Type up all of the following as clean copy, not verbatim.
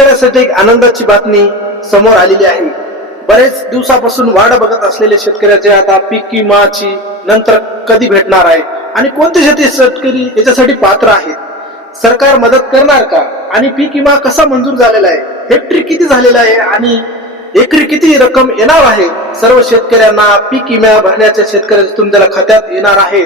शेतकऱ्यासाठी एक आनंदाची बातमी समोर आलेली आहे। बरेच दिवसापासून वाट बघत असलेले शेतकऱ्याचे आता पीक विमाची नंतर कधी भेटणार आहे आणि कोणते शेतकरी याच्यासाठी पात्र आहेत, सरकार मदत करणार का आणि पीक विमा कसा मंजूर झालेला आहे, हेक्टरी किती झालेला आहे आणि एकरी किती रक्कम येणार आहे, सर्व शेतकऱ्यांना पीक विमा भरण्याच्या शेतकऱ्यांच्या तुमच्या खात्यात येणार आहे,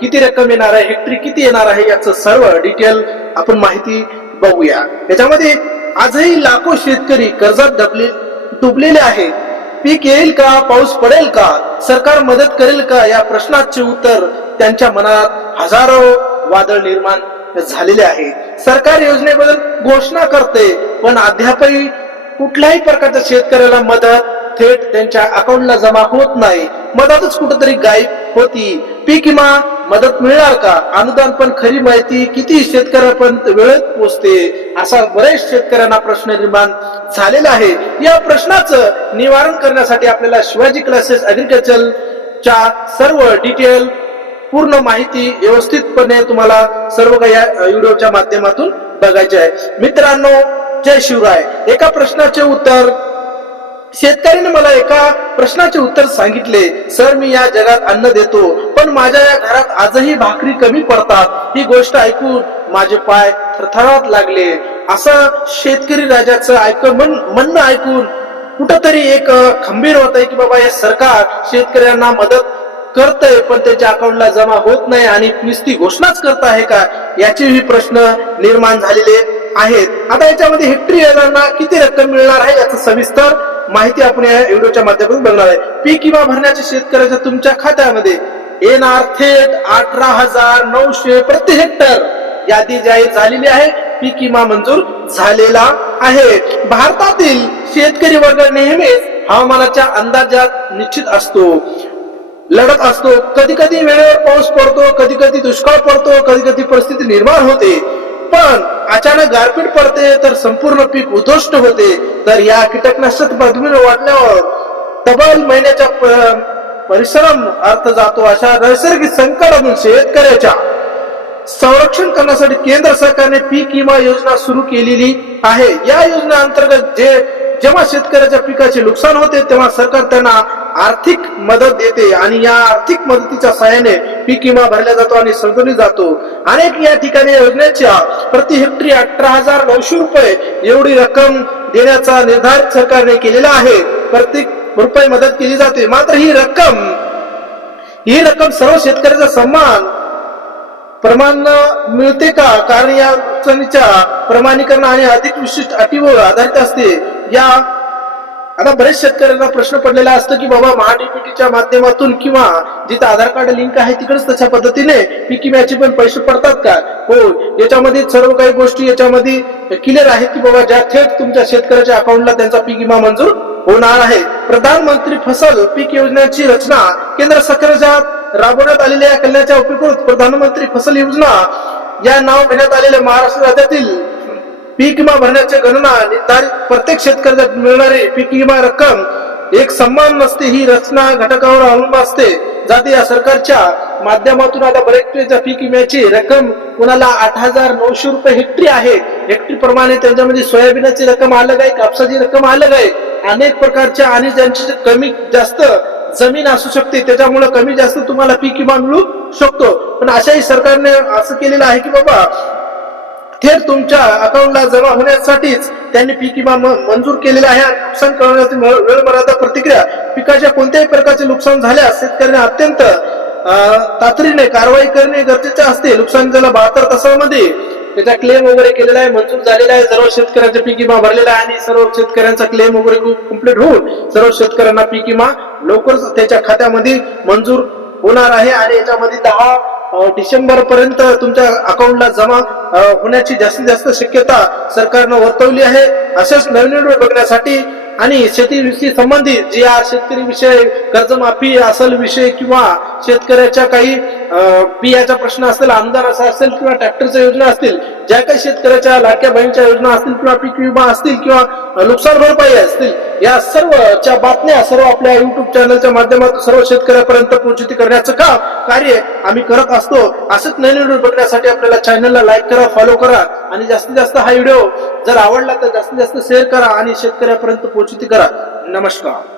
किती रक्कम येणार आहे, हेक्टरी किती येणार आहे, याचं सर्व डिटेल आपण माहिती बघूया। याच्यामध्ये आजही लाखो शेतकरी कर्जात डुबलेले आहेत। पीक येईल का, पाऊस पडेल का, सरकार मदत करेल का, या प्रश्नाचे उत्तर त्यांच्या मनात हजारो वादळ निर्माण झालेले आहे। सरकार योजनेबद्दल घोषणा करते पण अद्यापही कुठल्याही प्रकारच्या शेतकऱ्याला मदत थेट त्यांच्या अकाउंटला जमा होत नाही, मदतच कुठेतरी गायब होती। पीक विमा मदत मिळणार का, अनुदान पण खरी माहिती किती शेतकऱ्यापर्यंत वेळेत पोहोचते, असा बरेच शेतकऱ्यांना प्रश्न निर्माण झालेला आहे। या प्रश्नाचं निवारण करण्यासाठी आपल्याला शिवाजी क्लासेस ऍग्रीकल्चरच्या सर्व डिटेल पूर्ण माहिती व्यवस्थितपणे तुम्हाला सर्व काही या व्हिडिओच्या माध्यमातून बघायचे आहे। मित्रांनो, जय शिवराय। एका प्रश्नाचे उत्तर, शेतकऱ्याने मला एका प्रश्नाचे उत्तर सांगितले, सर मी या जगात अन्न देतो पण माझ्या या घरात आजही भाकरी कमी पडतात। ही गोष्ट ऐकून माझे पाय थरथरात लागले। असं शेतकरी राजाचं म्हणणं ऐकून कुठंतरी एक खंबीर होत आहे की बाबा हे सरकार शेतकऱ्यांना मदत करतंय पण त्याच्या अकाउंटला जमा होत नाही आणि नुसती घोषणाच करत आहे का, याचेही प्रश्न निर्माण झालेले आहेत। आता याच्यामध्ये हेक्टरी येणाऱ्यांना किती रक्कम मिळणार आहे याचं सविस्तर माहिती आपण या व्हिडिओच्या माध्यमातून बघणार आहे। पीक विमा भरण्याच्या शेतकऱ्याच्या तुमच्या खात्यामध्ये येणार थेट 18,900 प्रति हेक्टर यादी जाहीर झालेली आहे। पीक विमा मंजूर झालेला आहे। भारतातील शेतकरी वर्ग नेहमीच हवामानाच्या अंदाजात निश्चित असतो, लढत असतो। कधी कधी वेळेवर पाऊस पडतो, कधी कधी दुष्काळ पडतो, कधी कधी परिस्थिती निर्माण होते, पण अचानक गारपीट पडते तर संपूर्ण पीक उद्ध्वस्त होते। तर या कीटकनाशक पद्धतीने वाढल्यावर तब्बल महिन्याचा परिश्रम अर्थ जातो। अशा नैसर्गिक संकटातून शेतकऱ्याच्या संरक्षण करण्यासाठी केंद्र सरकारने पीक विमा योजना सुरू केलेली आहे। या योजना अंतर्गत जेव्हा शेतकऱ्याच्या पिकाचे नुकसान होते तेव्हा सरकार त्यांना आर्थिक मदत देते आणि या आर्थिक मदतीच्या सहाय्याने पीक विमा भरला जातो आणि संतुलित जातो। अनेक या ठिकाणी योजनेच्या प्रति हेक्टरी 18,900 रुपये एवढी रक्कम देण्याचा निर्धार सरकारने केलेला आहे। प्रत्येक रुपये मदत केली जाते, मात्र ही रक्कम सर्व शेतकऱ्याचा सन्मान प्रमाण मिळते का, कारण या नुकसानीच्या प्रमाणीकरण आणि अधिक विशिष्ट अटीवर आधारित असते। या आता बरेच शेतकऱ्यांना प्रश्न पडलेला असतो की बाबा महाडीपीटीच्या माध्यमातून किंवा जिथे आधार कार्ड लिंक आहे तिकडेच तशा पद्धतीने पीक विम्याचे पण पैसे पडतात का? हो, याच्यामध्ये सर्व काही गोष्टी याच्यामध्ये क्लिअर आहेत की बाबा ज्या थेट तुमच्या शेतकऱ्याच्या अकाउंटला त्यांचा पीक विमा मंजूर होणार आहे। प्रधानमंत्री फसल पीक योजनेची रचना केंद्र सरकारच्या राबवण्यात आलेल्या कल्याणाच्या उपक्रम प्रधानमंत्री फसल योजना या नाव देण्यात आलेल्या महाराष्ट्र राज्यातील पीक विमा भरण्याची गणना निर्धारित प्रत्येक शेतकऱ्याला मिळणारी पीक विमा रक्कम एक समान नसते, ही रचना घटकावर अवलंबून असते जाते। या सरकारच्या माध्यमातून आता बरेच पीक विम्याची रक्कम कोणाला 8,900 रुपये हेक्टरी आहे। हेक्टरी प्रमाणे त्यांच्यामध्ये सोयाबीनची रक्कम अलग आहे, कापसाची रक्कम अलग आहे, अनेक प्रकारच्या आणि ज्यांची कमी जास्त जमीन असू शकते त्याच्यामुळे कमी जास्त तुम्हाला पीक विमा मिळू शकतो। पण अशाही सरकारने असं केलेलं आहे की बाबा थेट तुमच्या अकाउंटला जमा होण्यासाठीच त्यांनी पीक विमा मंजूर केलेला आहे। नुकसान कळवण्याची वेळ मर्यादा प्रतिक्रिया, पिकाच्या कोणत्याही प्रकारचे नुकसान झाल्यास शेतकऱ्यांनी अत्यंत तातडीने कारवाई करणे गरजेचे असते। नुकसान झालं 72 तासामध्ये त्याचा क्लेम वगैरे केलेला आहे, मंजूर झालेला आहे, सर्व शेतकऱ्यांचा पीक विमा भरलेला आहे आणि सर्व शेतकऱ्यांचा क्लेम वगैरे कम्प्लीट होऊन सर्व शेतकऱ्यांना पीक विमा लवकरच त्याच्या खात्यामध्ये मंजूर होणार आहे आणि याच्यामध्ये 10 डिसेंबर पर्यंत तुमच्या अकाउंटला जमा होण्याची जास्तीत जास्त शक्यता सरकारनं वर्तवली आहे। अशाच नवीन व्हिडिओ बघण्यासाठी आणि शेतीविषयी संबंधित जी शेतकरी विषय, कर्जमाफी असल विषय किंवा शेतकऱ्याच्या काही बियाचा प्रश्न असेल, अनुदानाचा असेल किंवा ट्रॅक्टरच्या योजना असतील, ज्या काही शेतकऱ्याच्या लाडक्या बहिणीच्या योजना असतील किंवा पीक विमा असतील किंवा नुकसान भरपाई असतील, या सर्वच्या बातम्या सर्व आपल्या युट्यूब चॅनलच्या माध्यमातून सर्व शेतकऱ्यापर्यंत पोहोचित करण्याचं कार्य आम्ही करत असतो. असंच नवीन व्हिडिओ बघण्यासाठी आपल्याला चॅनलला लाईक करा, फॉलो करा आणि जास्तीत जास्त हा व्हिडिओ जर आवडला तर जास्तीत जास्त शेअर करा आणि शेतकऱ्यापर्यंत पोहोचित करा. नमस्कार.